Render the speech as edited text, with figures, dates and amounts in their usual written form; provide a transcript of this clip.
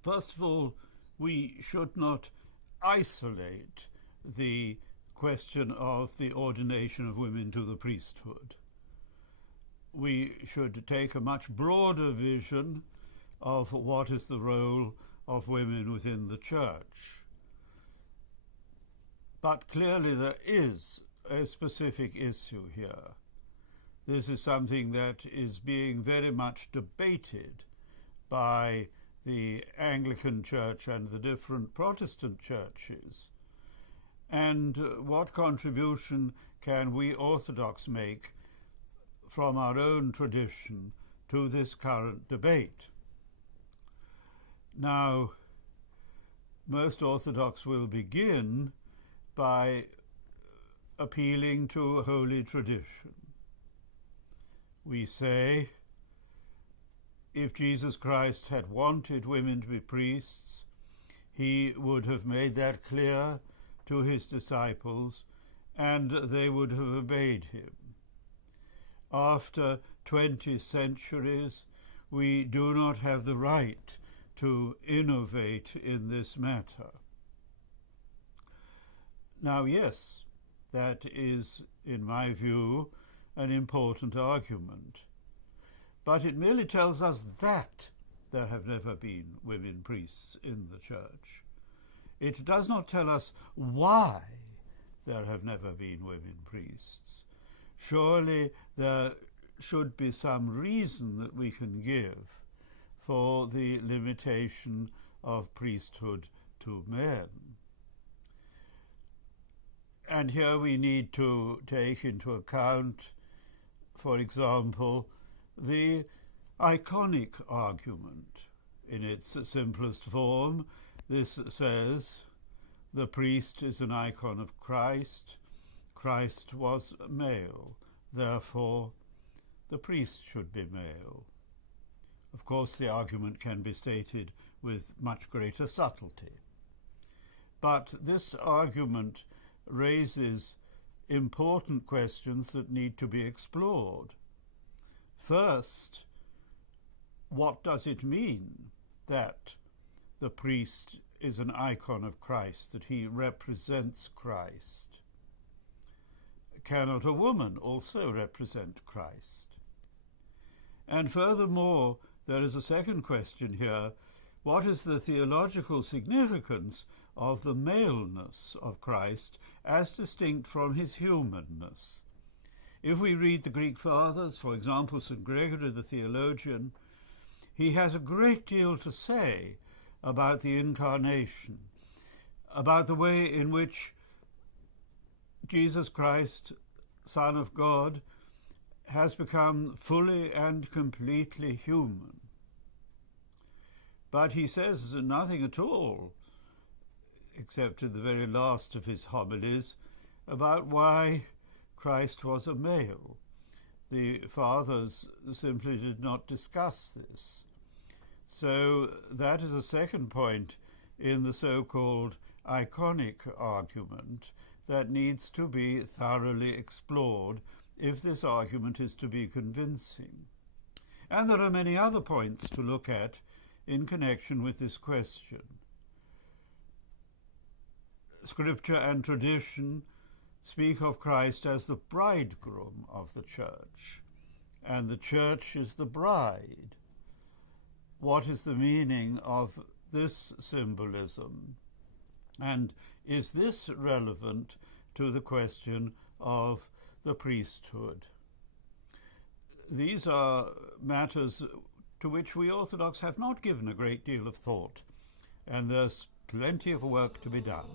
First of all, we should not isolate the question of the ordination of women to the priesthood. We should take a much broader vision of what is the role of women within the church. But clearly there is a specific issue here. This is something that is being very much debated by the Anglican Church and the different Protestant churches. And what contribution can we Orthodox make from our own tradition to this current debate? Now, most Orthodox will begin by appealing to holy tradition. We say, if Jesus Christ had wanted women to be priests, he would have made that clear to his disciples, and they would have obeyed him. After 20 centuries, we do not have the right to innovate in this matter. Now, yes, that is, in my view, an important argument. But it merely tells us that there have never been women priests in the church. It does not tell us why there have never been women priests. Surely there should be some reason that we can give for the limitation of priesthood to men. And here we need to take into account, for example, the iconic argument. In its simplest form, this says the priest is an icon of Christ. Christ was male, therefore the priest should be male. Of course, the argument can be stated with much greater subtlety. But this argument raises important questions that need to be explored. First, what does it mean that the priest is an icon of Christ, that he represents Christ? Cannot a woman also represent Christ? And furthermore, there is a second question here. What is the theological significance of the maleness of Christ as distinct from his humanness? If we read the Greek fathers, for example, St. Gregory the theologian, he has a great deal to say about the incarnation, about the way in which Jesus Christ, Son of God, has become fully and completely human. But he says nothing at all, except in the very last of his homilies, about why Christ was a male. The fathers simply did not discuss this. So that is a second point in the so-called iconic argument that needs to be thoroughly explored if this argument is to be convincing. And there are many other points to look at in connection with this question. Scripture and tradition speak of Christ as the bridegroom of the church, and the church is the bride. What is the meaning of this symbolism? And is this relevant to the question of the priesthood? These are matters to which we Orthodox have not given a great deal of thought, and there's plenty of work to be done.